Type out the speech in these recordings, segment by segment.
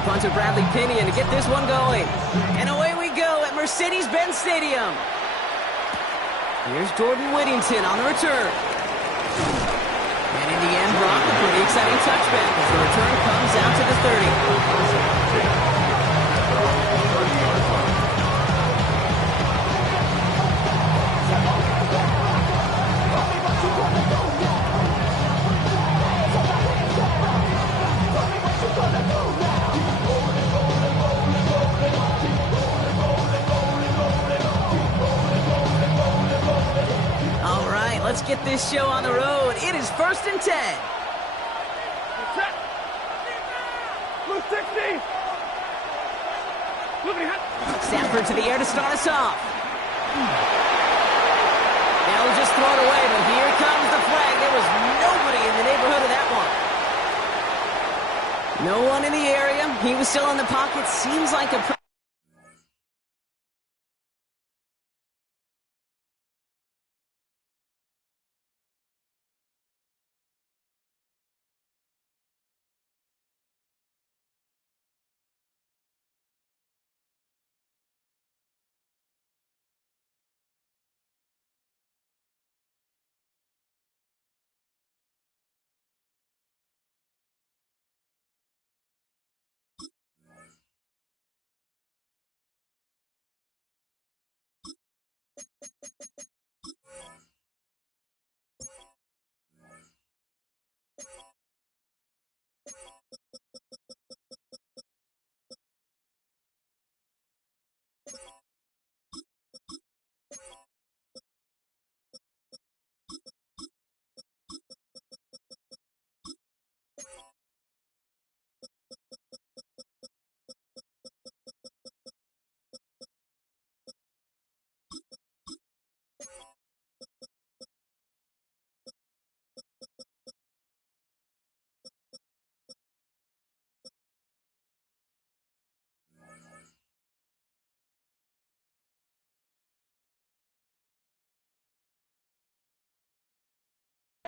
the punter, Bradley Pinion, to get this one going. And away we go at Mercedes-Benz Stadium. Here's Jordan Whittington on the return. And in the end, Brock, a pretty exciting touchback as the return comes out to the 30. Let's get this show on the road. It is 1st and 10. Stafford to the air to start us off. Now we'll just throw it away, but here comes the flag. There was nobody in the neighborhood of that one. No one in the area. He was still in the pocket. Seems like a...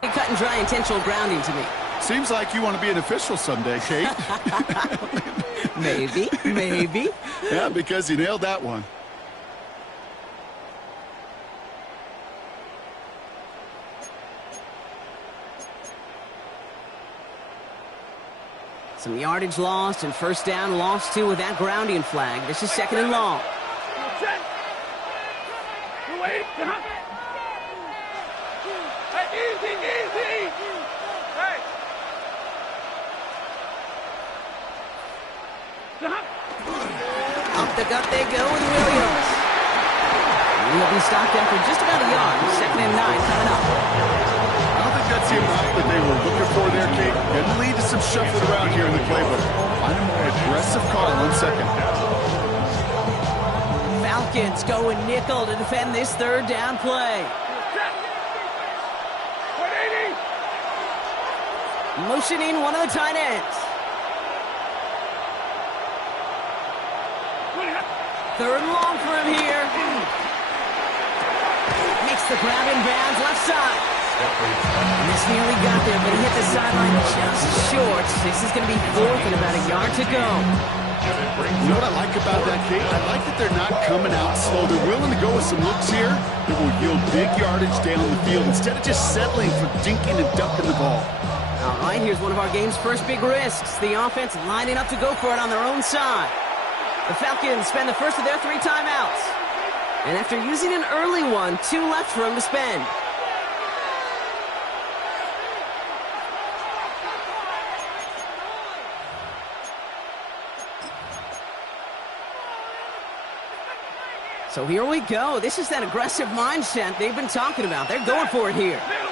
Cut and dry intentional grounding to me. Seems like you want to be an official someday, Kate. Maybe, maybe. Yeah, because you nailed that one. Some yardage lost and first down lost too with that grounding flag. This is 2nd and long. Up the gut they go with Williams. He'll be stopped after just about a yard. 2nd and 9 coming up. I don't think that's the amount that they were looking for there, Kate. It'll lead to some shuffling around here in the playbook. Find a more aggressive call on 2nd. Falcons going nickel to defend this 3rd down play. Motioning one of the tight ends. 3rd and long for him here. Makes the grab in bounds left side. And this nearly got there, but he hit the sideline just short. This is going to be 4th and about a yard to go. You know what I like about that, Kate? I like that they're not coming out slow. They're willing to go with some looks here that will yield big yardage down the field instead of just settling for dinking and ducking the ball. All right, here's one of our game's first big risks. The offense lining up to go for it on their own side. The Falcons spend the first of their 3 timeouts. And after using an early one, 2 left for him to spend. So here we go. This is that aggressive mindset they've been talking about. They're going for it here. Middle.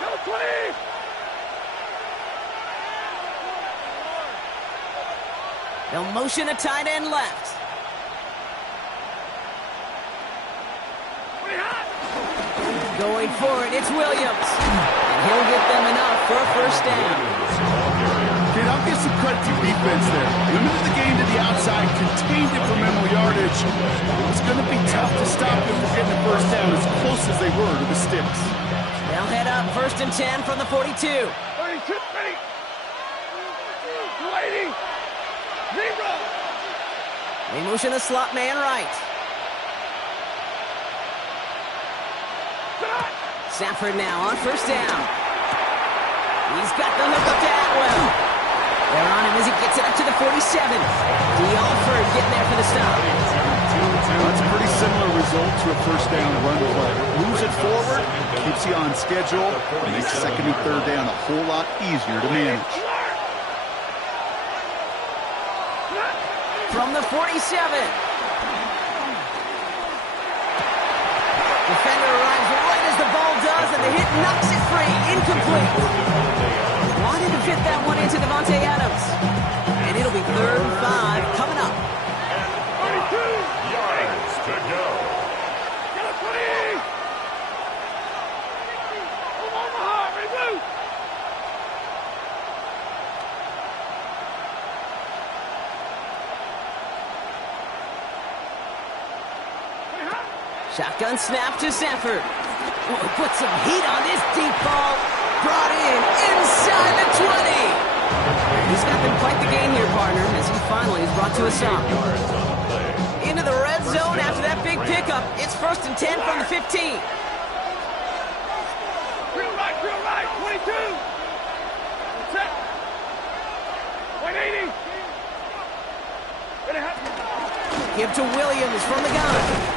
Number 20. They'll motion a tight end left. Going for it, it's Williams. And he'll get them enough for a first down. Kid, I'll give some credit to defense there. Limited the game to the outside, contained it for minimal yardage. It's going to be tough to stop them from getting the first down as close as they were to the sticks. They'll head up 1st and 10 from the 42. 32, ready. 280. They motion the slot man right. Sanford now on first down. He's got the hook up to Atwell. They're on him as he gets it up to the 47. Alford getting there for the stop. That's a pretty similar result to a first down run play. Moves it forward, keeps you on schedule, makes second and third down a whole lot easier to manage. From the 47. Defender arrives right as the ball does, and the hit knocks it free. Incomplete. Wanted to fit that one into Devontae Adams. And it'll be 3rd and 5 coming up. 32 yards to go. Get a 20. Omaha, reboot. Shotgun snap to Sanford. Oh, put some heat on this deep ball. Brought in inside the 20. He's got them quite the game here, partner, as he finally is brought to a stop. Into the red zone after that big pickup. It's 1st and 10 from the 15. Drill right, 22. Set. 180. Give to Williams from the gun.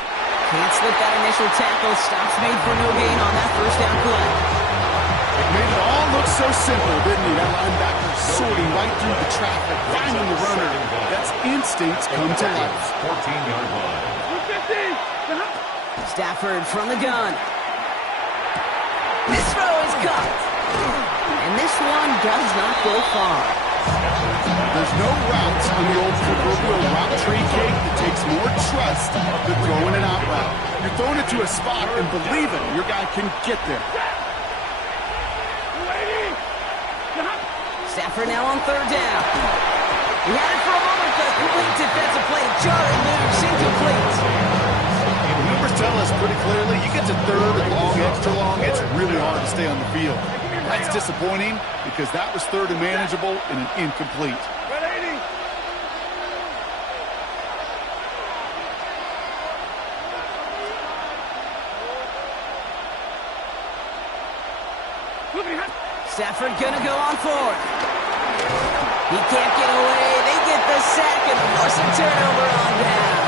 Can't slip that initial tackle. Stops made for no gain on that first down play. It made it all look so simple, didn't it? That linebacker sorting right through the traffic, finding the runner. That's instincts come to life. 14-yard line. 250. Stafford from the gun. This throw is caught. And this one does not go far. There's no route on the old proverbial route tree cake that takes more trust than throwing it out route. You're throwing it to a spot and believe it, your guy can get there. Stafford now on 3rd down. He had it for a moment, but a complete defensive play. Jarring moves, incomplete. The numbers tell us pretty clearly, you get to 3rd and long, extra long, it's really hard to stay on the field. That's disappointing because that was 3rd and manageable and an incomplete. 180. Stafford gonna go on 4th. He can't get away. They get the sack and force a turnover on down.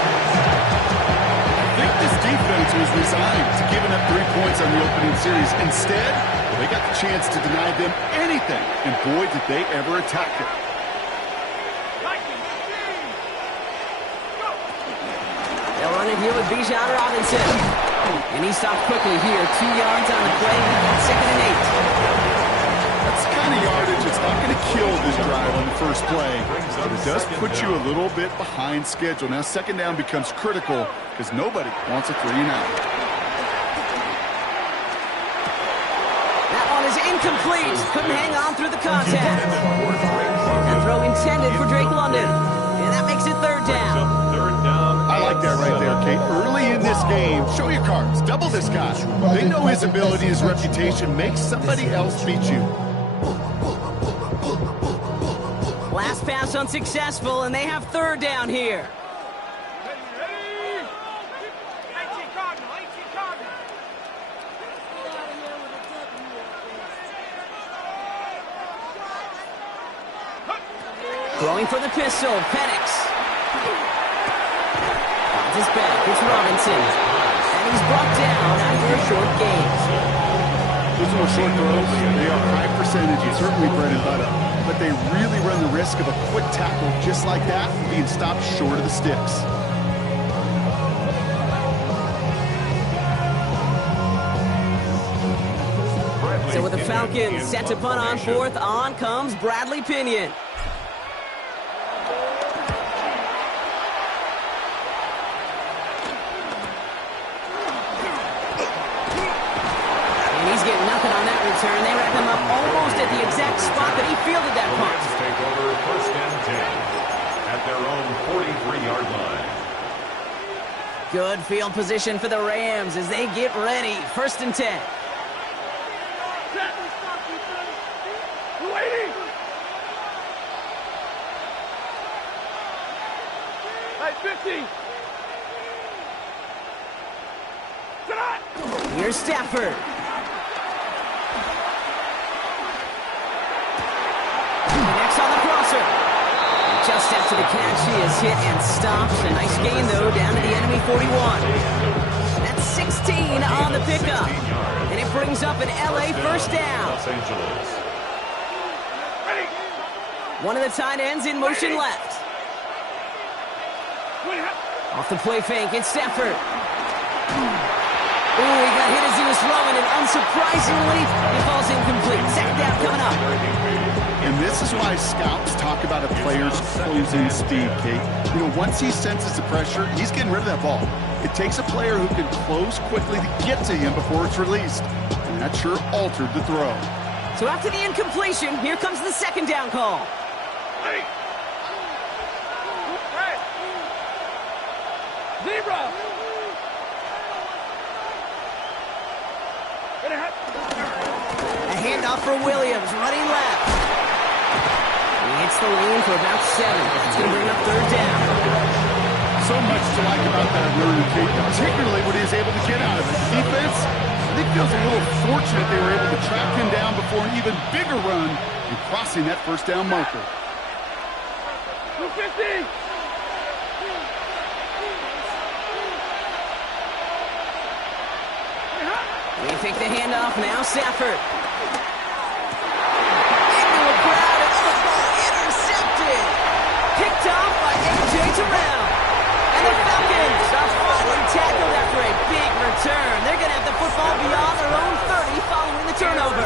I think this defense was resigned to giving up 3 points on the opening series. Instead, they got the chance to deny them anything, and boy, did they ever attack it. They'll run it here with Bijan Robinson. And he stopped quickly here. 2 yards on the play. 2nd and 8. That's the kind of yardage that's not going to kill this drive on the first play, but it does put you a little bit behind schedule. Now 2nd down becomes critical because nobody wants a 3-and-out. That one is incomplete. Couldn't hang on through the contact. And throw intended for Drake London. And that makes it 3rd down. I like that right there, Kate. Early in this game, show your cards. Double this guy. They know his ability, his reputation. Make somebody else beat you. Last pass unsuccessful, and they have 3rd down here. Throwing for the pistol, Penix. His back, it's Robinson. And he's brought down after a short gain. Those little short throws, they are high percentages, certainly bread and butter. But they really run the risk of a quick tackle just like that being stopped short of the sticks. So with the Falcons set to punt on 4th, on comes Bradley Pinion. He's getting nothing on that return. They wrap him up almost at the exact spot that he fielded that punt. Take over 1st and 10 at their own 43-yard line. Good field position for the Rams as they get ready. 1st and 10. Here's Stafford. Next on the crosser. Just after the catch, he is hit and stopped. A nice gain, though, down to the enemy 41. That's 16 on the pickup. And it brings up an LA first down. One of the tight ends in motion left. Off the play fake, it's Stafford. Ooh, he got hit as he was throwing, and unsurprisingly, he falls incomplete. Second down coming up. And this is why scouts talk about a player's closing speed, Kate. You know, once he senses the pressure, he's getting rid of that ball. It takes a player who can close quickly to get to him before it's released. And that sure altered the throw. So after the incompletion, here comes the second down call. Zebra! A handoff for Williams, running left. He hits the lane for about 7. It's going to bring up third down. So much to like about that run, Kate, particularly what he was able to get out of it. Defense, I think feels a little fortunate they were able to track him down before an even bigger run and crossing that first down marker. 250! They take the handoff, now Stafford. Into a crowd, and the ball intercepted. Picked off by A.J. Terrell. And the Falcons are finally tackled after a big return. They're going to have the football beyond their own 30 following the turnover.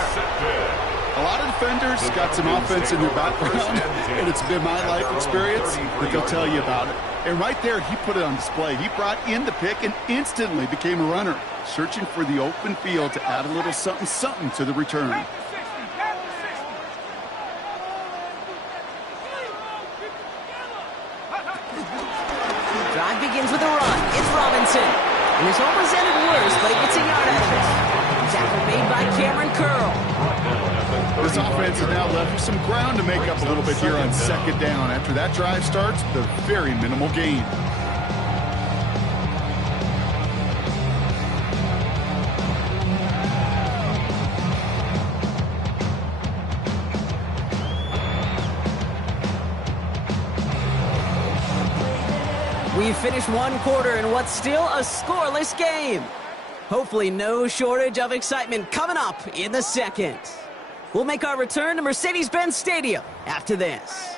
A lot of defenders got some offense in their background, and it's been my life experience that they'll tell you about it. And right there, he put it on display. He brought in the pick and instantly became a runner, searching for the open field to add a little something to the return. Drive begins with a run. It's Robinson. And this almost ended worse, but he gets a yard out of it. Tackle made by Cameron Curl. This offense has now left some ground to make up a little bit here on second down. After that drive starts, the very minimal gain. We've finished one quarter in what's still a scoreless game. Hopefully no shortage of excitement coming up in the second. We'll make our return to Mercedes-Benz Stadium after this.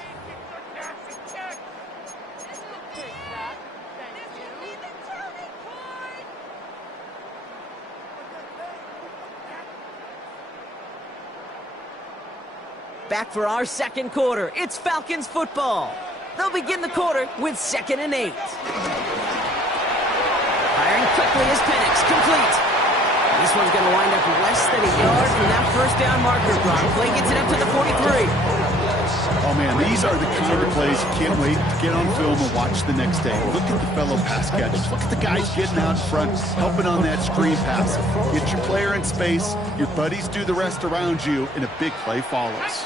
Back for our second quarter. It's Falcons football. They'll begin the quarter with 2nd and 8. Firing quickly is Penix, complete. This one's going to wind up less than a yard from that first down marker. Play gets it up to the 43. Oh, man, these are the kind of plays you can't wait to get on film and watch the next day. Look at the fellow pass catchers. Look at the guys getting out front, helping on that screen pass. Get your player in space, your buddies do the rest around you, and a big play follows.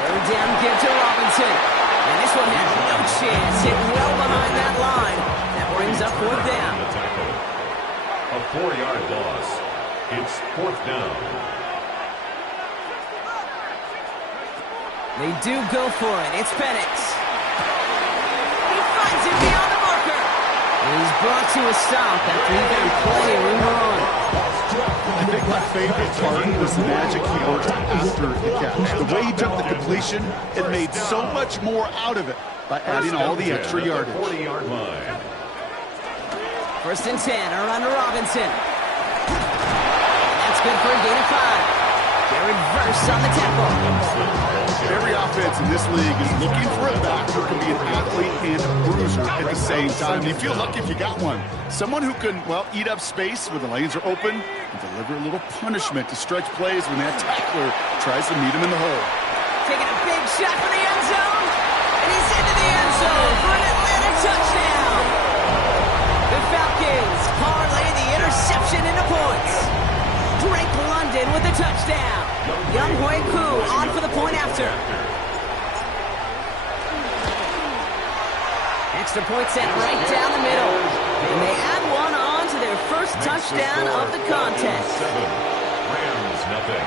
Third down give to Robinson. And this one has no chance. Hit well behind that line. That brings up fourth down. A 4-yard loss. It's fourth down. They do go for it. It's Penix. He finds it beyond the marker. And he's brought to a stop after he got plenty of room to run. I think my favorite part was the magic he worked after the catch. The way he took the completion, it made so much more out of it by adding all the extra yardage. 40-yard line. 1st and 10, a run to Robinson. That's good for a gain of 5. They reverse on the tackle. Every offense in this league is looking for a back who can be an athlete and a bruiser at the same time. You feel lucky if you got one. Someone who can, well, eat up space where the lanes are open and deliver a little punishment to stretch plays when that tackler tries to meet him in the hole. Taking a big shot for the end zone. And he's into the end zone for an Atlanta touchdown. The Falcons parlay the interception into points. Drake London with the touchdown. Young Hoi Koo on for the point after. extra point sent right down the middle. And they add one on to their first touchdown of the contest. 7, Rams nothing.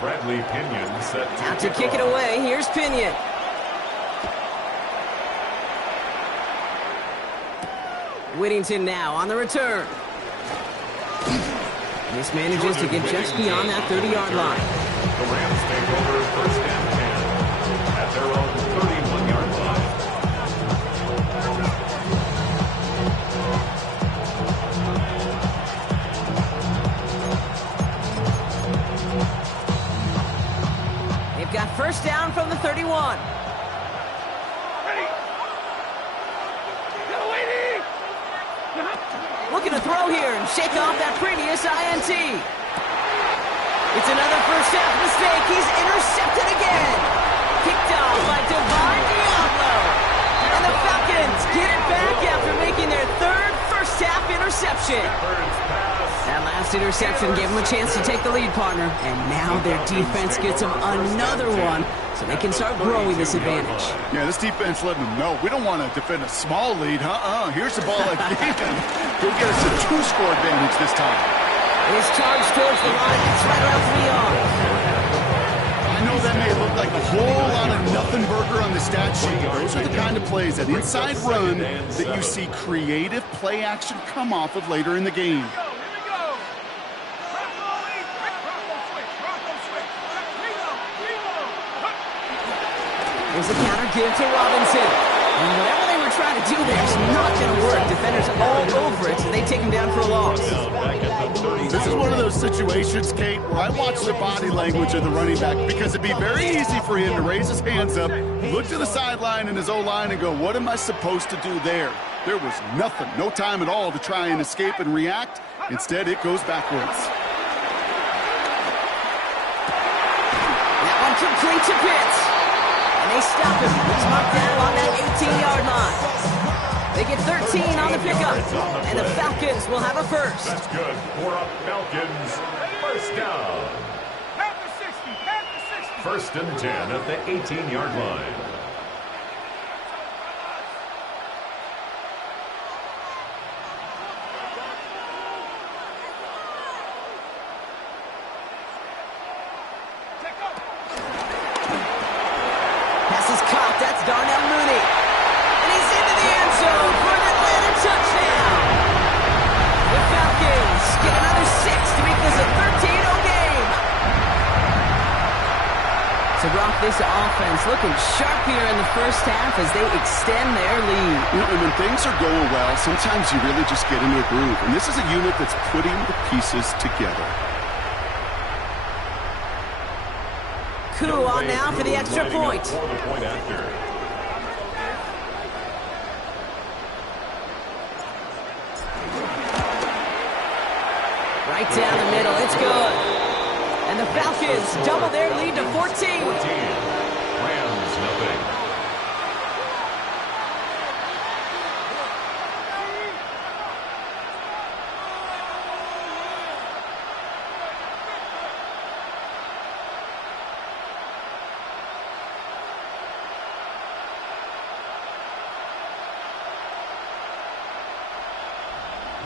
Bradley Pinion set Out to kick it away. Here's Pinion. Whittington now on the return. This manages to get just beyond that 30-yard line. The Rams take over first and 10 at their own 31-yard line. They've got first down from the 31. Looking to throw here and shake off that previous INT. It's another first half mistake. He's intercepted again. Kicked off by Divine Diablo. And the Falcons get it back after making their third first half interception. That last interception gave them a chance to take the lead, partner. And now their defense gets them another one, so they can start growing this advantage. Yeah, this defense letting them know we don't want to defend a small lead. Here's the ball again. Go get us a 2-score advantage this time. His charge towards the line. It's right around 3 yards. I know that may look like a whole lot of nothing burger on the stat sheet. Those are the kind of plays, that inside run, that you see creative play action come off of later in the game. There's a counter give to Robinson. And whatever they were trying to do there is not going to work. Defenders all over it, so they take him down for a loss. This is one of those situations, Kate, where I watch the body language of the running back, because it'd be very easy for him to raise his hands up, look to the sideline in his O-line and go, what am I supposed to do there? There was nothing, no time at all to try and escape and react. Instead, it goes backwards. That one complete to Pitts. And they stop him. He's marked down on that 18-yard line. They get 13 on the pickup. And the Falcons will have a first. That's good for a Falcons first down. First and 10 at the 18-yard line. This offense looking sharp here in the first half as they extend their lead. You know, and when things are going well, sometimes you really just get into a groove. And this is a unit that's putting the pieces together. Ncaa on now for the extra point. Right down the middle. It's good. And the Falcons double their lead to 14. Rams nothing.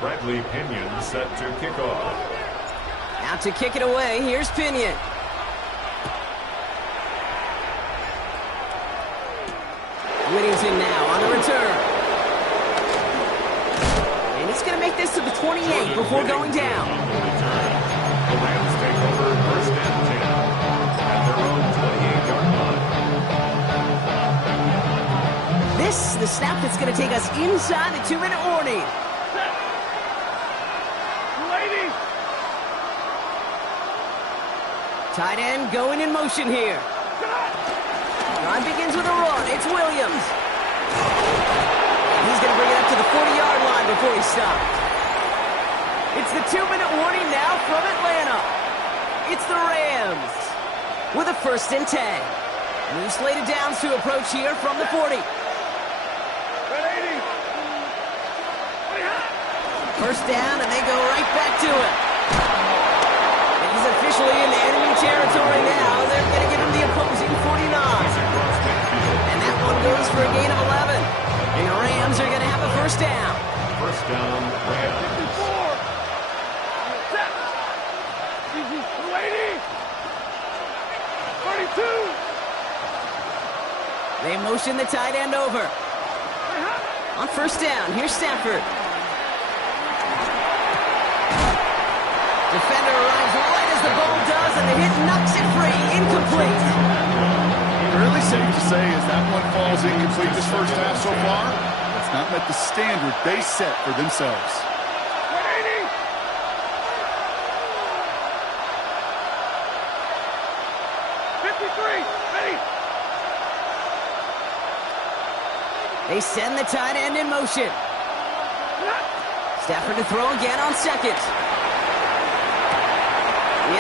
Bradley Pinion set to kick off. Out to kick it away, here's Pinion. Whittington now on the return. And he's going to make this to the 28 before going down. The Rams take over first and 10 at their own 28-yard line. This is the snap that's going to take us inside the 2-minute warning. Tight end going in motion here. Drive begins with a run. It's Williams. He's going to bring it up to the 40-yard line before he stops. It's the 2-minute warning now from Atlanta. It's the Rams with a first and 10. New slated downs to approach here from the 40. First down, and they go right back to it. And he's officially in enemy territory now. They're going to give him the opposing 49. And that one goes for a gain of 11. And the Rams are going to have a first down. First down, Rams. 280. 32. They motion the tight end over. On first down, here's Stafford. Defender arrives right as the ball does, and the hit knocks it free. Incomplete. Really safe to say as that one falls incomplete this first half so far. It's not met the standard they set for themselves. 180. Ready. They send the tight end in motion. Stafford to throw again on second.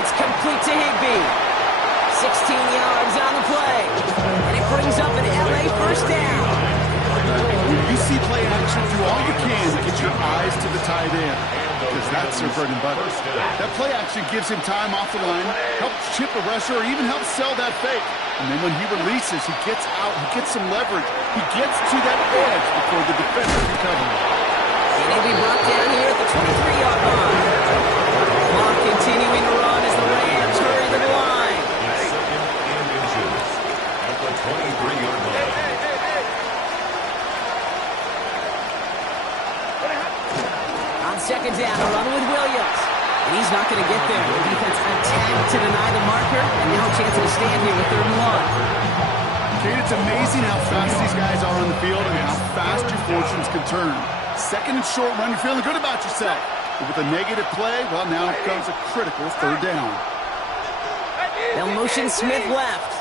It's complete to Higbee. 16 yards on the play. And it brings up an LA first down. When you see play action, do all you can to get your eyes to the tight end, because that's their bread and butter. That play action gives him time off the line, helps chip a rusher, or even helps sell that fake. And then when he releases, he gets out, he gets some leverage. He gets to that edge before the defender can cover him. And he'll be brought down here at the 23-yard line. Clock continuing to run as the Rams hurry to the line. Second and inches at the 23-yard line. On second down, a run with Williams. And he's not going to get there. The defense attacked to deny the marker, and now a chance to stand here with 3rd and 1. Kate, it's amazing how fast these guys are on the field and how fast your fortunes can turn. Second and short run, you're feeling good about yourself. But with a negative play, well, now comes a critical 3rd down. They'll motion Smith left.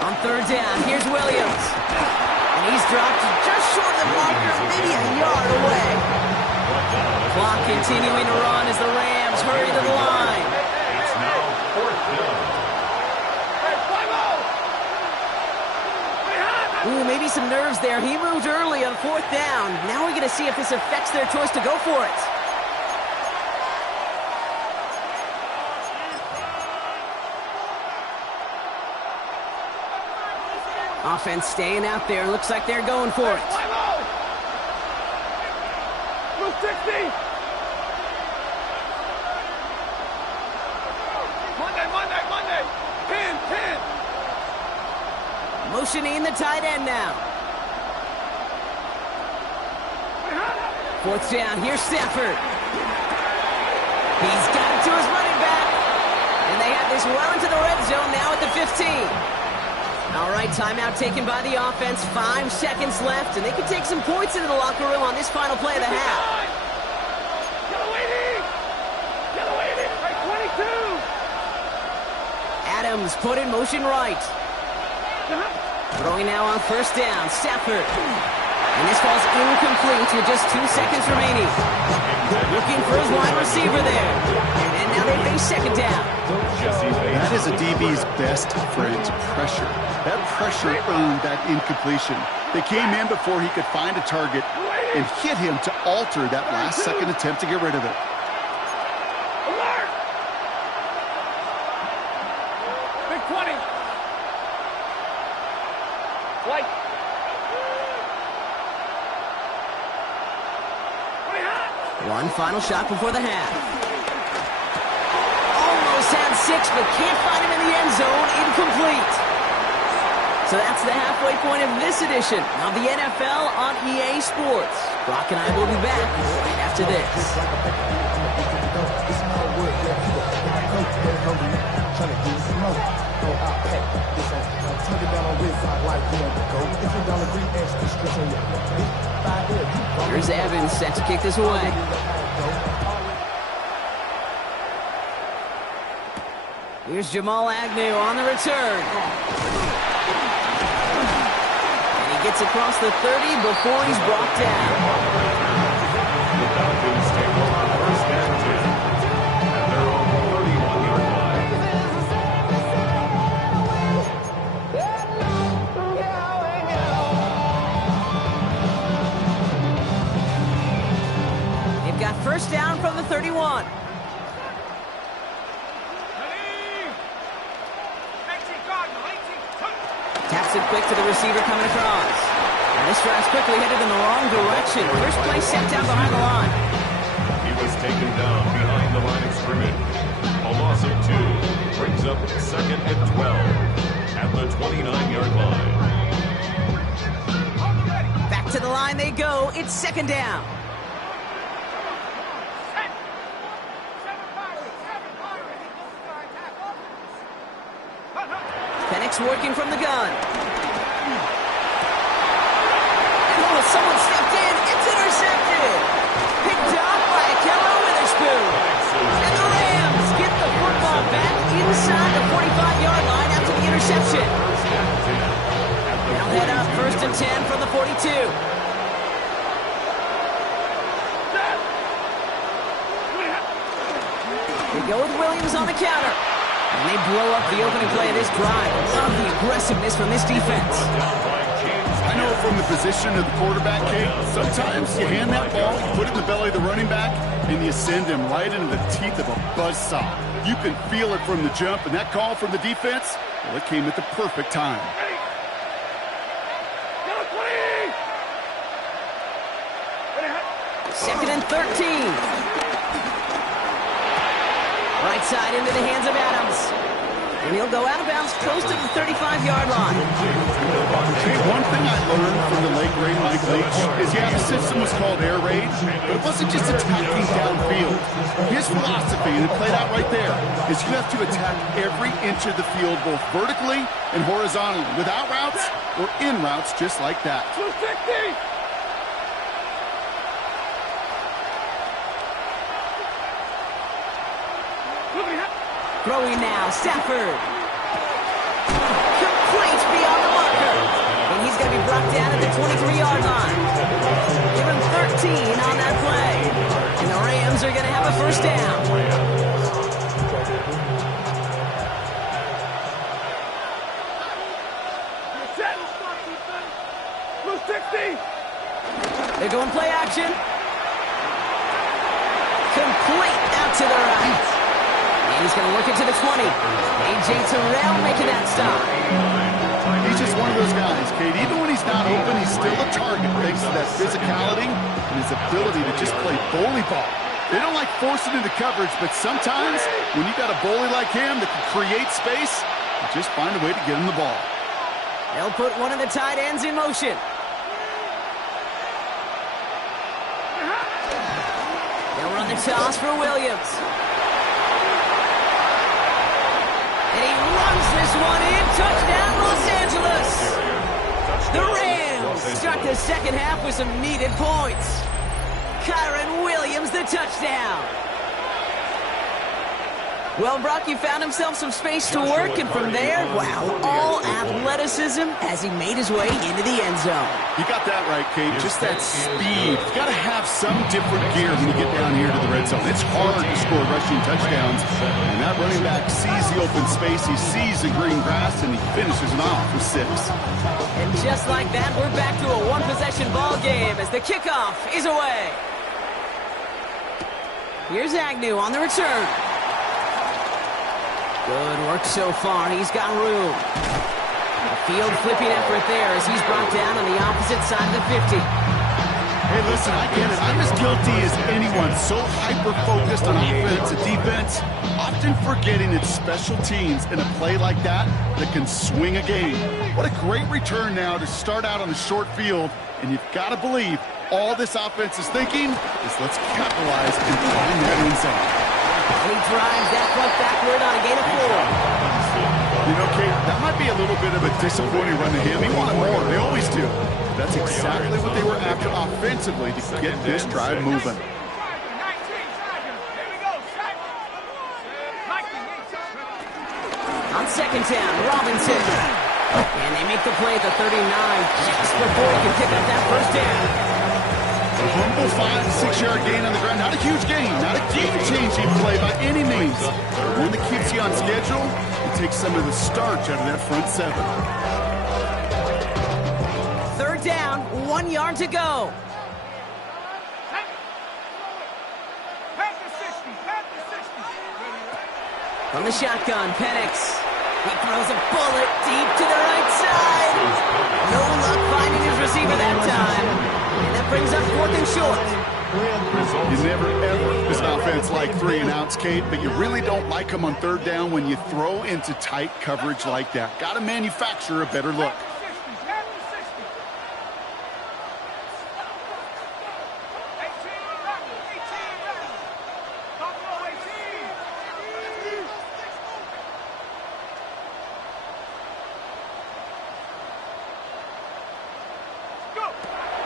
On 3rd down, here's Williams. And he's dropped just short of the marker, maybe a yard away. Clock continuing to run as the Rams hurry to the line. It's now 4th down. Ooh, maybe some nerves there. He moved early on 4th down. Now we're going to see if this affects their choice to go for it. Offense staying out there. Looks like they're going for it. Blue 60. Monday. 10. Motioning the tight end now. 4th down. Here's Stafford. He's got it to his running back. And they have this well into the red zone now at the 15. All right, timeout taken by the offense. 5 seconds left, and they can take some points into the locker room on this final play of the half. Adams put in motion right. Throwing now on 1st down. Stafford. And this falls incomplete with just 2 seconds remaining. Looking for his wide receiver there. And now they face 2nd down. That is a DB's best friend, pressure. That pressure earned that incompletion. They came in before he could find a target and hit him to alter that last-second attempt to get rid of it. Big 20. White. One final shot before the half. Almost had 6, but can't find him in the end zone. Incomplete. So that's the halfway point of this edition of the NFL on EA Sports. Brock and I will be back right after this. Here's Evans set to kick this away. Here's Jamal Agnew on the return. And he gets across the 30 before he's brought down. The Falcons take over 1st and 10 at their own 31-yard line. Taps it quick to the receiver coming across. And this drive's quickly headed in the wrong direction. First play set down behind the line. He was taken down behind the line of scrimmage. A loss of 2 brings up 2nd and 12 at the 29-yard line. Back to the line they go. It's 2nd down. Penix working from the gun. And someone stepped in. It's intercepted. Picked up by Ncaa Witherspoon. And the Rams get the football back inside the 45-yard line after the interception. They'll head up 1st and 10 from the 42. They go with Williams on the counter. And they blow up the opening play of this drive. Love the aggressiveness from this defense. I know from the position of the quarterback, Kate, sometimes you hand that ball, you put it in the belly of the running back, and you send him right into the teeth of a buzzsaw. You can feel it from the jump, and that call from the defense, well, it came at the perfect time. 2nd and 13. Right side into the hands of Adams. And he'll go out of bounds close to the 35-yard line. Hey, one thing I learned from the late great Mike Leach is, yeah, the system was called air raid, but it wasn't just attacking downfield. His philosophy, and it played out right there, is you have to attack every inch of the field, both vertically and horizontally, without routes or in routes just like that. 260! Throwing now, Stafford. Complete beyond the marker. And he's going to be brought down at the 23-yard line. Give him 13 on that play. And the Rams are going to have a 1st down. They're going play action. Complete out to the right. He's going to work it to the 20. A.J. Terrell making that stop. He's just one of those guys, Kate. Even when he's not open, he's still a target thanks to that physicality and his ability to just play bully ball. They don't like forcing into coverage, but sometimes when you got a bully like him that can create space, you just find a way to get him the ball. They'll put one of the tight ends in motion. They'll run the toss for Williams. And he runs this one in. Touchdown, Los Angeles. The Rams start the 2nd half with some needed points. Kyren Williams, the touchdown. Well, Brock, you found himself some space to work, and from there, wow, all athleticism as he made his way into the end zone. You got that right, Kate. Just that speed. You got to have some different gear when you get down here to the red zone. It's hard to score rushing touchdowns, and that running back sees the open space, he sees the green grass, and he finishes it off with 6. And just like that, we're back to a one-possession ball game as the kickoff is away. Here's Agnew on the return. Good work so far. He's got room. A field flipping effort there as he's brought down on the opposite side of the 50. Hey, listen, I get it. I'm as guilty as anyone. So hyper-focused on offense and defense, often forgetting it's special teams in a play like that that can swing a game. What a great return now to start out on a short field, and you've got to believe all this offense is thinking is let's capitalize and find that end zone. And he drives that puck backward on a gain of 4. You know, Kate, that might be a little bit of a disappointing run to him. He wanted more. They always do. That's exactly what they were after offensively to get this drive moving. On 2nd down, Robinson. And they make the play at the 39 just before he can pick up that 1st down. A humble 5 to 6 yard gain on the ground. Not a huge gain, not a game-changing play by any means. But one that keeps you on schedule and takes some of the starch out of that front 7. 3rd down, 1 yard to go. From the shotgun, Penix. He throws a bullet deep to the right side. wide. No luck finding his receiver that time. And that brings up 4th and short. You never, ever miss an offense like 3 and outs, Kate, but you really don't like them on 3rd down when you throw into tight coverage like that. Got to manufacture a better look.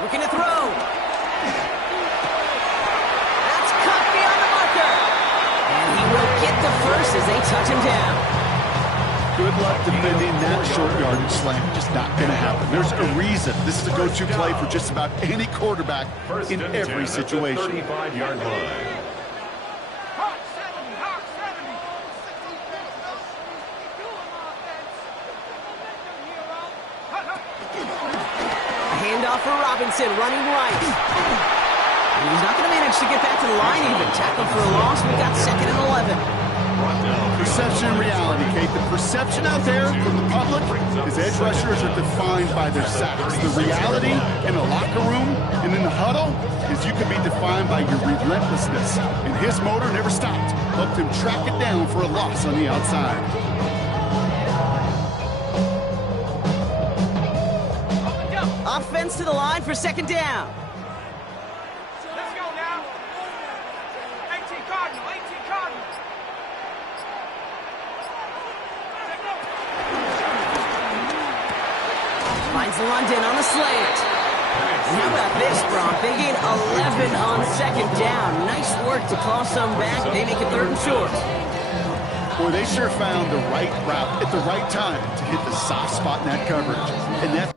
Looking to throw. That's caught beyond the marker. And he will get the first as they touch him down. Good luck defending that short yardage slant. Just not going to happen. There's a reason this is a go-to play for just about any quarterback in every situation. 35-yard line. Handoff for Robinson, running right. And he's not going to manage to get back to the line even. Tackled for a loss. We've got 2nd and 11. Perception and reality, Kate. The perception out there from the public is edge rushers are defined by their sacks. The reality in the locker room and in the huddle is you can be defined by your relentlessness. And his motor never stopped. Helped him track it down for a loss on the outside. Offense to the line for 2nd down. Let's go now. 18 Cardinal, 18 Cardinal. Finds London on the slant. And how about this, Bronk? They gain 11 on 2nd down. Nice work to claw some back. They make it 3rd and short. Boy, they sure found the right route at the right time to hit the soft spot in that coverage. And that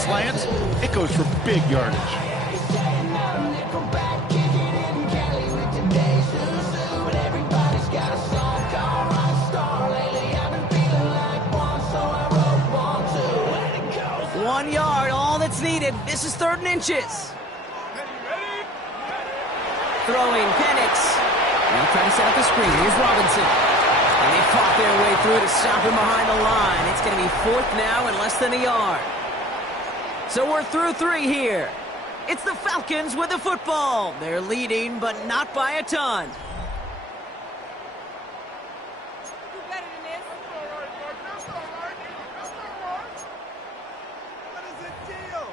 slants, it goes for big yardage. One yard, all that's needed. This is 3rd and inches. Throwing, Penix. Now trying to set up the screen. Here's Robinson. And they fought their way through to stop him behind the line. It's going to be 4th now and less than a yard. So we're through 3 here. It's the Falcons with the football. They're leading, but not by a ton. What is the deal?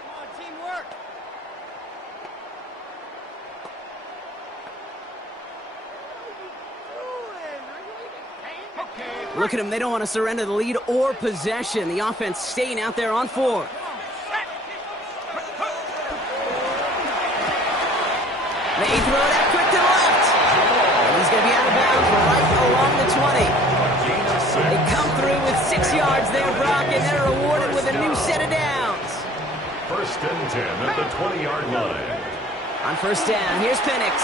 Come on, teamwork. Look at them. They don't want to surrender the lead or possession. The offense staying out there on 4. They throw it out quick to the left. And he's going to be out of bounds right along the 20. They come through with 6 yards there, Brock, and they're rewarded with a new set of downs. 1st and 10 at the 20-yard line. On 1st down, here's Penix.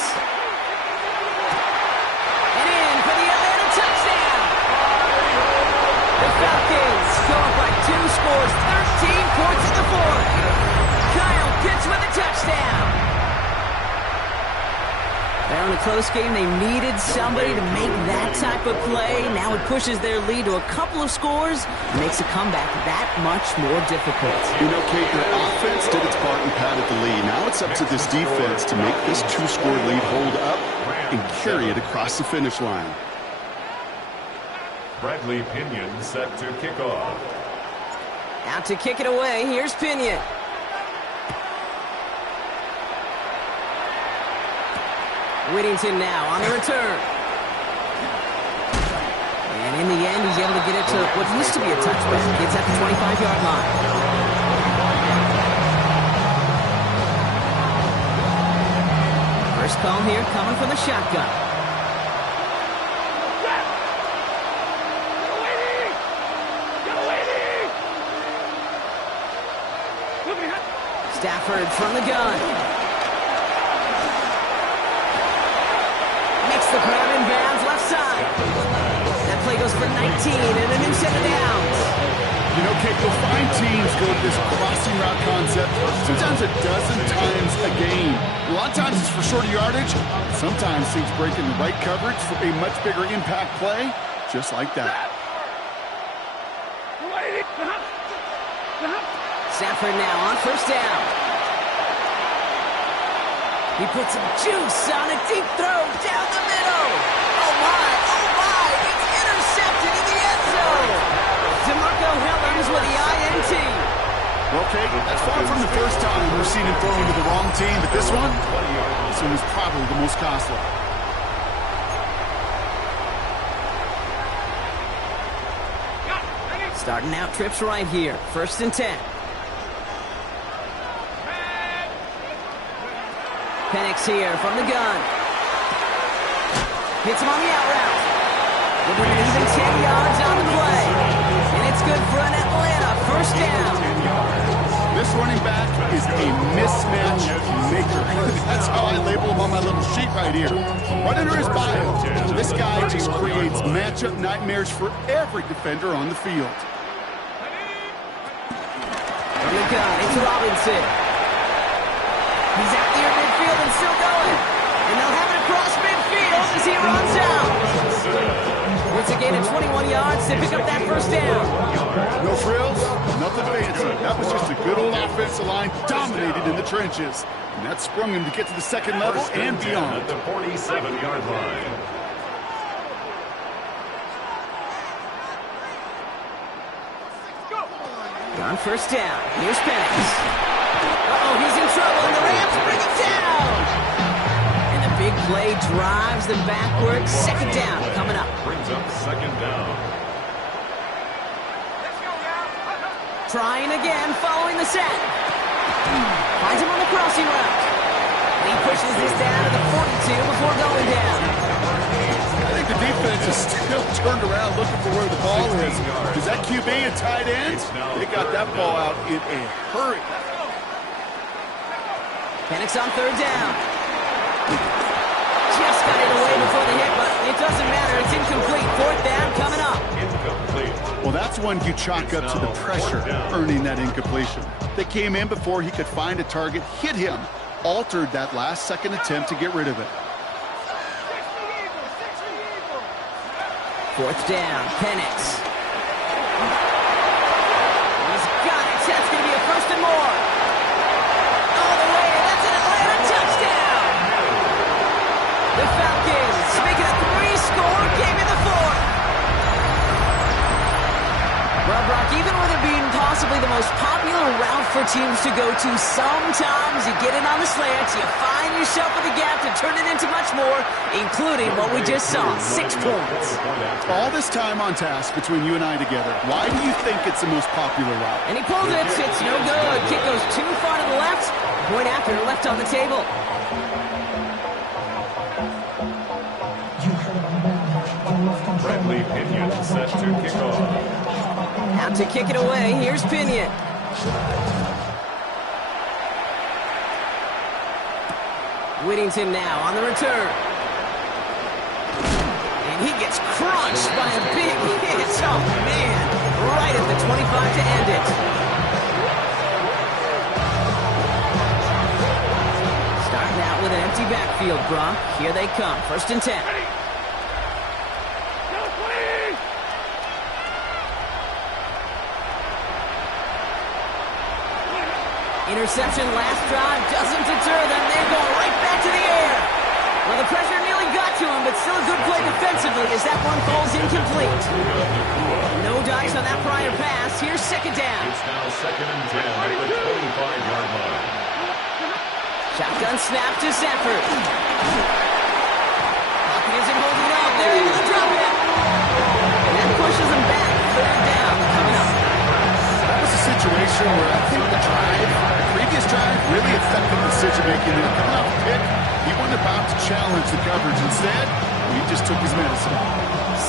And in for the Atlanta touchdown. Well, in a close game, they needed somebody to make that type of play. Now it pushes their lead to a couple of scores and makes a comeback that much more difficult. You know, Kate, their offense did its part and padded the lead. Now it's up to this defense to make this two-score lead hold up and carry it across the finish line. Bradley Pinion set to kick off. Out to kick it away. Here's Pinion. Whittington now on the return. And in the end, he's able to get it to what used to be a touchback. Gets at the 25-yard line. First call here coming from the shotgun. Stafford from the gun. Makes the grab in bounds left side. That play goes for 19 and a new set of downs. You know, Kate, you'll find teams go to this crossing route concept sometimes a dozen times a game. A lot of times it's for shorter yardage. Sometimes things break in the right coverage for a much bigger impact play, just like that. Stafford now on first down. He puts some juice on a deep throw down the middle. Oh my, it's intercepted in the end zone. DeMarco Hellams with the INT. Well, Kate, that's far from the first time we've seen him throw into the wrong team, but this one is probably the most costly. Starting out trips right here. 1st and 10. Penix here from the gun. Hits him on the out route. With an even 10 yards on the play. And it's good for an Atlanta first down. This running back is a mismatch maker. That's how I label him on my little sheet right here. Right under his bio, this guy just creates matchup nightmares for every defender on the field. From the gun, it's Robinson. He's out near midfield and still going. And they'll have it across midfield as he runs out. It's a gain of 21 yards to pick up that first down. No frills, nothing fancy. That was just a good old offensive line dominated in the trenches. And that sprung him to get to the second level and beyond. At the 47-yard line. On first down, here's Penix. Uh-oh, he's in trouble, and the Rams bring him down. And the big play drives them backwards. Second down coming up. Brings up second down. Trying again, following the set. Finds him on the crossing route. And he pushes this down to the 42 before going down. I think the defense is still turned around looking for where the ball is. Is that QB and tight ends? They got that ball out in a hurry. Penix on third down. Just got it away before the hit, but it doesn't matter. It's incomplete. Fourth down coming up. Incomplete. Well, that's one you chalk up to the pressure earning that incompletion. They came in before he could find a target, hit him, altered that last-second attempt to get rid of it. Fourth down, Penix. He's got it. That's going to be a first and more. All the way. That's an Atlanta touchdown. The Falcons make it a 3-score game in the fourth. Well, Brock, even with it being possibly the most popular route for teams to go to, sometimes you get it on the slants, you find yourself with a gap to turn it into much more, including what we just saw, 6 points. All this time on task between you and I together, why do you think it's the most popular route? And he pulls it, it's no good. Kick goes too far to the left, point after left on the table. Bradley Pinion set to kick off. Out to kick it away, here's Pinion. Whittington now on the return. And he gets crushed by a big hit. Oh, man. Right at the 25 to end it. Starting out with an empty backfield, Brock. Here they come. 1st and 10. Interception last drive doesn't deter them. They're going right back to the air. Well, the pressure nearly got to him, but still a good play defensively as that one falls incomplete. No dice on that prior pass. Here's 2nd down. It's now 2nd and 10 at the 25-yard line. Shotgun snap to Sanford. Hopkins isn't holding up. They're able to drop it. And that pushes them back. 3rd down coming up. That was a situation where I think the previous drive really affected decision-making there. Coming off the pick, he wasn't about to challenge the coverage. Instead, he just took his medicine.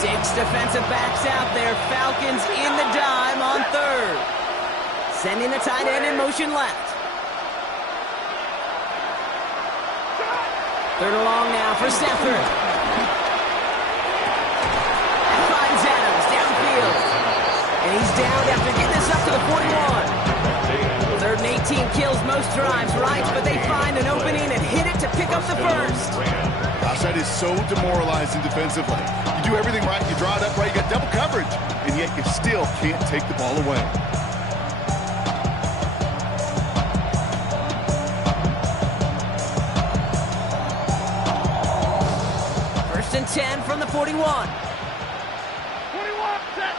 6 defensive backs out there. Falcons in the dime on 3rd. Sending the tight end in motion left. 3rd and long now for Stafford. And finds Adams downfield. And he's down after getting this up to the 41. 3rd and 18 kills most drives, right? But they find an opening and hit it to pick up the 1st. Gosh, that is so demoralizing defensively. You do everything right, you draw it up right, you got double coverage, and yet you still can't take the ball away. First and 10 from the 41. 21, set.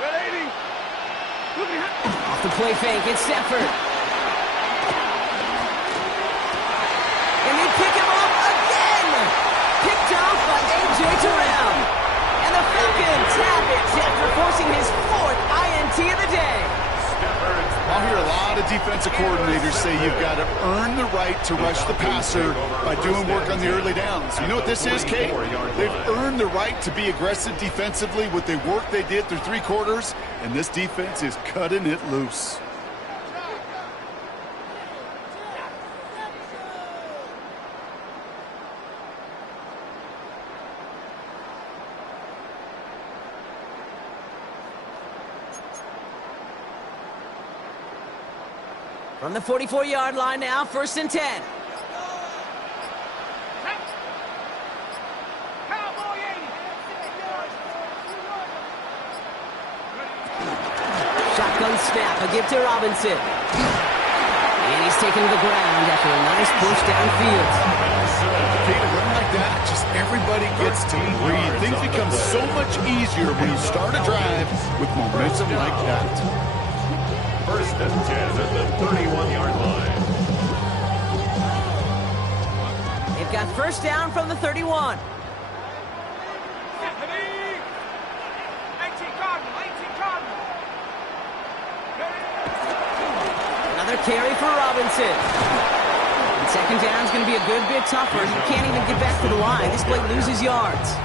Red 80. Off the play fake, it's Stafford. And they pick him up again. Picked off by A.J. Terrell. And the Falcons have it after forcing his 4th INT of the day. I'll hear a lot of defensive coordinators say you've got to earn the right to rush the passer by doing work on the early downs. You know what this is, Kate? They've earned the right to be aggressive defensively with the work they did through 3 quarters, and this defense is cutting it loose. From the 44-yard line now, 1st and 10. Cowboy 80. Shotgun snap, a give to Robinson. And he's taken to the ground after a nice push downfield. Kate, a run like that, just everybody gets to breathe. Things become so much easier when you start a drive with momentum like that. 1st and 10 at the 31-yard line. They've got 1st down from the 31. 18 Cardinal. Another carry for Robinson. And 2nd down is going to be a good bit tougher. You can't even get back to the line. This play loses yards.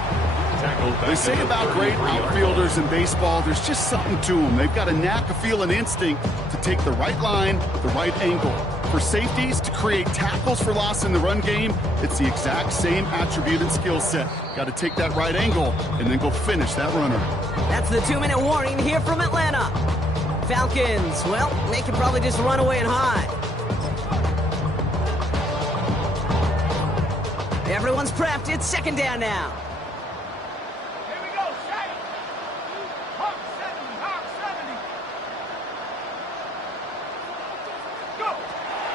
They say about great outfielders in baseball, there's just something to them. They've got a knack, a feel, an instinct to take the right line, the right angle. For safeties, to create tackles for loss in the run game, it's the exact same attribute and skill set. Got to take that right angle and then go finish that runner. That's the 2-minute warning here from Atlanta. Falcons, well, they can probably just run away and hide. Everyone's prepped. It's 2nd down now.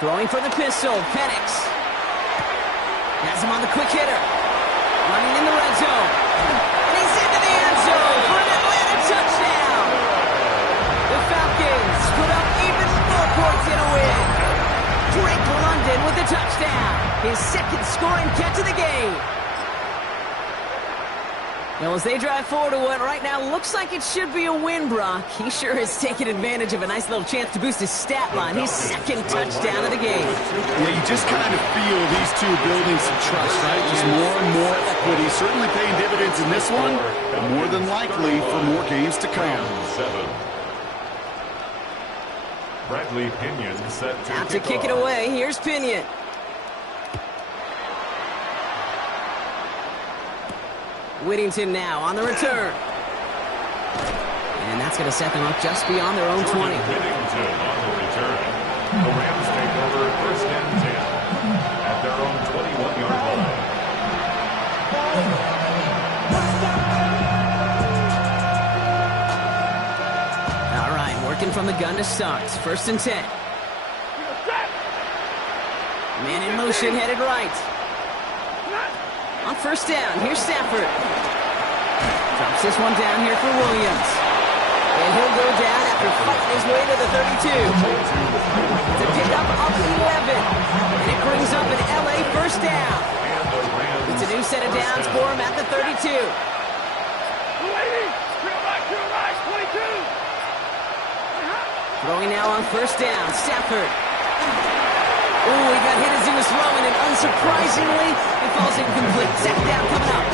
Throwing for the pistol, Penix. Has him on the quick hitter. Running in the red zone. And he's into the end zone for an Atlanta touchdown. The Falcons put up even more points in a win. Drake London with the touchdown. His 2nd scoring catch of the game. Now, as they drive forward to what right now looks like it should be a win, Brock, he sure has taken advantage of a nice little chance to boost his stat line. His 2nd touchdown of the game. Yeah, you just kind of feel these two building some trust, right? Just more and more equity. Certainly paying dividends in this one, but more than likely for more games to come. 7. Bradley Pinion set to Out to kick it away. Here's Pinion. Whittington now on the return. And that's going to set them up just beyond their own 20. Whittington on the return. The Rams take over 1st and 10. All right, working from the gun to start. 1st and 10. Man in motion, headed right. On 1st down, here's Stafford. Drops this one down here for Williams. And he'll go down after fighting his way to the 32. To pick up 11. And it brings up an LA 1st down. It's a new set of downs for him at the 32. Throwing now on 1st down, Stafford. Ooh, he got hit as he was throwing, and unsurprisingly, it falls incomplete. 2nd down coming up.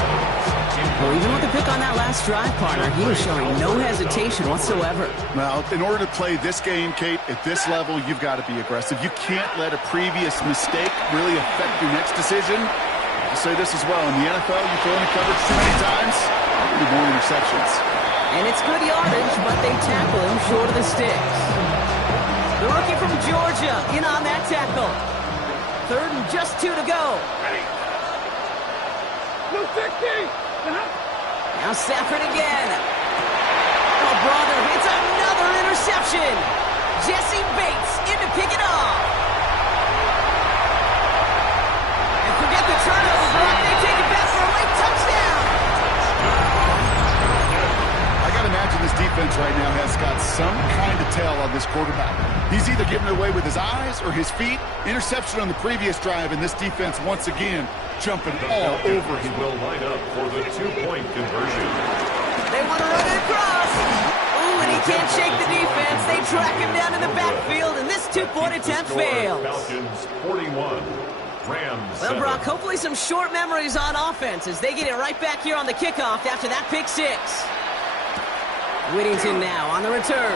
Well, even with the pick on that last drive, partner, he was showing no hesitation whatsoever. Well, in order to play this game, Kate, at this level, you've got to be aggressive. You can't let a previous mistake really affect your next decision. I'll say this as well. In the NFL, you throw in coverage too many times, you more interceptions. And it's good yardage, but they tackle him short of the sticks. The rookie from Georgia in on that tackle. 3rd and just 2 to go. Blue 60. Now Stafford again. Oh, brother, it's another interception. Jesse Bates in to pick it off. And forget the turnover, Brock. They take it back for a late touchdown. I got to imagine this defense right now has got some kind of tell on this quarterback. He's either giving it away with his eyes or his feet. Interception on the previous drive, and this defense once again jumping all over him. Will line up for the 2-point conversion. They want to run it across. Ooh, and he can't shake the defense. They track him down in the backfield, and this 2-point attempt fails. Falcons 41, Rams 7. Well, Brock, hopefully some short memories on offense as they get it right back here on the kickoff after that pick 6. Whittington now on the return.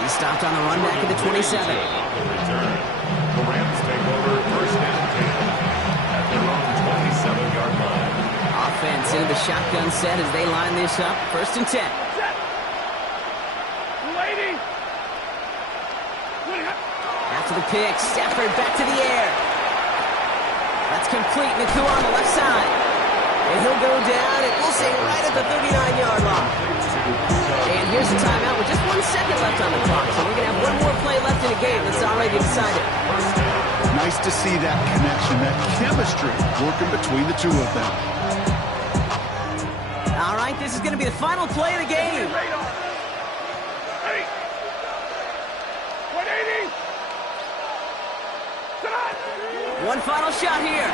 He stopped on the run back at the 27. On the return, the Rams take over 1st and 10 at their own 27-yard line. Offense into the shotgun set as they line this up. 1st and 10. After the pick, Stafford back to the air. That's complete. Ncaa on the left side. And he'll go down, and we'll say right at the 39-yard line. And here's the timeout with just 1 second left on the clock. So we're going to have one more play left in the game that's already decided. Nice to see that connection, that chemistry working between the two of them. All right, this is going to be the final play of the game. 180. One final shot here.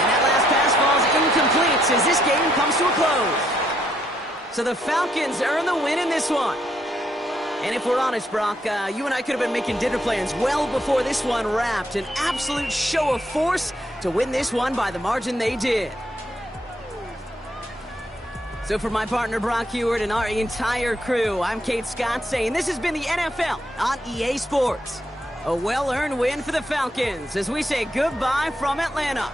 And that last pass falls incomplete as this game comes to a close. So the Falcons earn the win in this one. And if we're honest, Brock, you and I could have been making dinner plans well before this one wrapped. An absolute show of force to win this one by the margin they did. So for my partner Brock Heward and our entire crew, I'm Kate Scott saying this has been the NFL on EA Sports. A well-earned win for the Falcons as we say goodbye from Atlanta.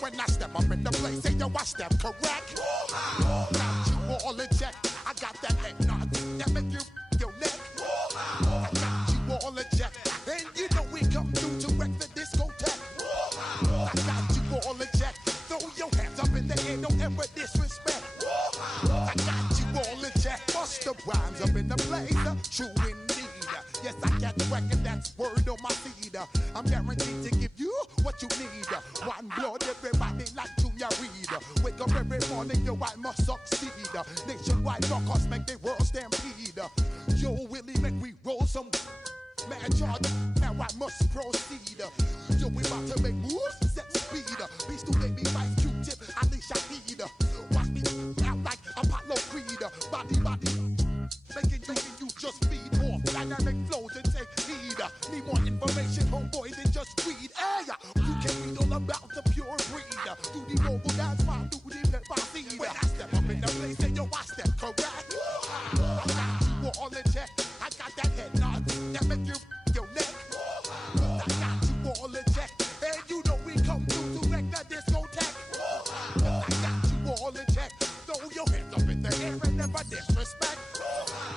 When I step up in the place, say yo, I step correct. Got you all in check. I got that head nod that make you your neck. I got you all in check, and you know we come through to wreck the discotheque. I got you all in check. Throw your hands up in the air, don't ever disrespect. I got you all in check. Bust the rhymes up in the place, true indeed. Yes, I get wreck, and that's word on my feed. I'm guaranteed to give you what you need. One blood, everybody like Junior Reed. Wake up every morning, yo, I must succeed. Nationwide rockers make the world stampede. Yo, Willie, make we roll some mad charge. Now I must proceed. Yo, we about to make moves, set speed. Beast to baby, Vice Q-tip, Alicia Heed. Watch me out like Apollo Creed. Body, making you just feed off dynamic flows and take heed. Need more information, homeboy, than just read. Hey, you can read all about the pure breed. Do the mobile dance, my do the pepper seed. When I step up in the place, then yo, I step correct. I got you all in check. I got that head nod that make you your neck. I got you all in check, and you know we come through to wreck the discotheque. I got you all in check. Throw your hands up in the air and never disrespect.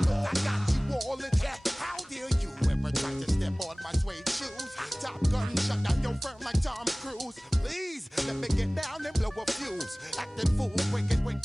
I got you all in check. How dare you ever try to step on my suede shoes? Top Gun shut down your firm like Tom Cruise. Please let me get down and blow a fuse. Acting fool, breaking down.